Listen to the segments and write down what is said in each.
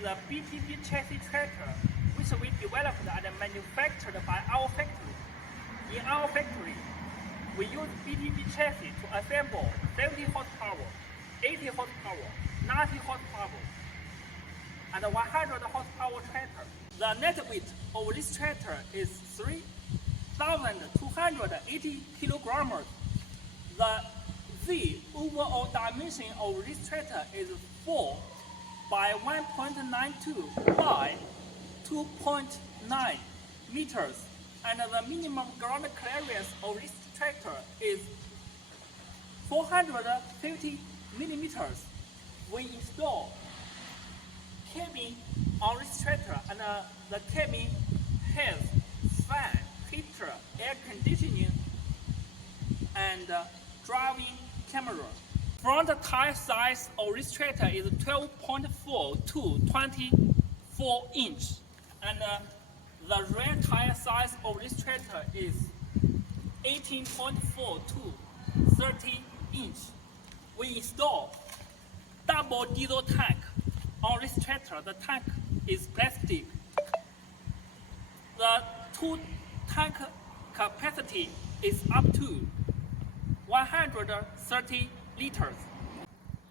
is a BTB chassis tractor, which we developed and manufactured by our factory. In our factory, we use BTB chassis to assemble 70 horsepower, 80 horsepower, 90 horsepower, and 100 horsepower tractor. The net weight of this tractor is 3,280 kilograms. The overall dimension of this tractor is 4 by 1.92 by 2.9 meters, and the minimum ground clearance of this tractor is 450 millimeters. We install cabin on this tractor, and the cabin has fan, heater, air conditioning, and driving camera. Front tire size of this tractor is 12.4 to 24 inch, and the rear tire size of this tractor is 18.4 to 30 inch. We install double diesel tank on this tractor. The tank is plastic. The two tank capacity is up to 130 liters.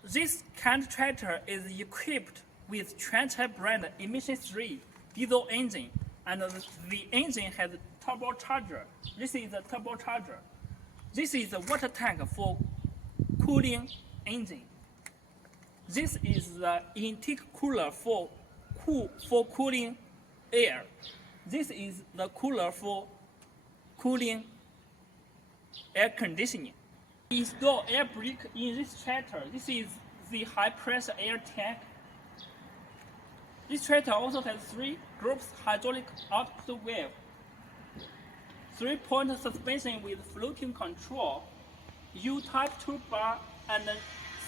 This kind of tractor is equipped with Quanchai brand emission 3 diesel engine, and the engine has a turbocharger. This is a turbocharger. This is a water tank for cooling engine. This is the intercooler for cooling air. This is the cooler for cooling air conditioning. We install air brake in this tractor. This is the high pressure air tank. This tractor also has 3 groups hydraulic output valve, 3-point suspension with floating control, U-type toolbar, and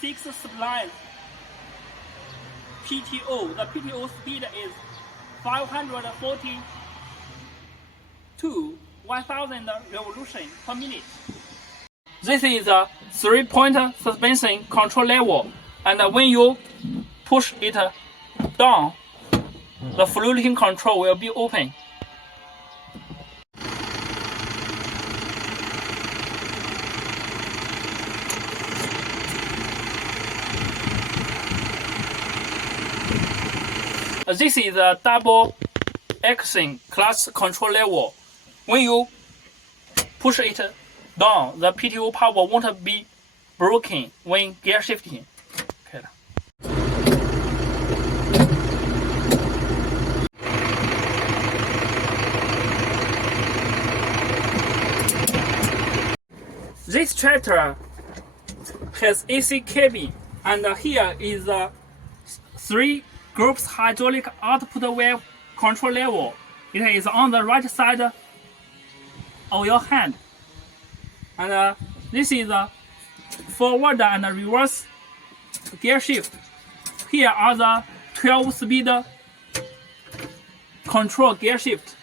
6 supplies PTO. The PTO speed is 540 to 1000 revolutions per minute. This is a 3-point suspension control level, and when you push it down, the floating control will be open. This is a double action clutch control level. When you push it down, the PTO power won't be broken when gear shifting. Okay. This tractor has AC cabin, and here is a 3 groups hydraulic output valve control level. It is on the right side of your hand. And this is a forward and reverse gear shift. Here are the 12-speed control gear shift.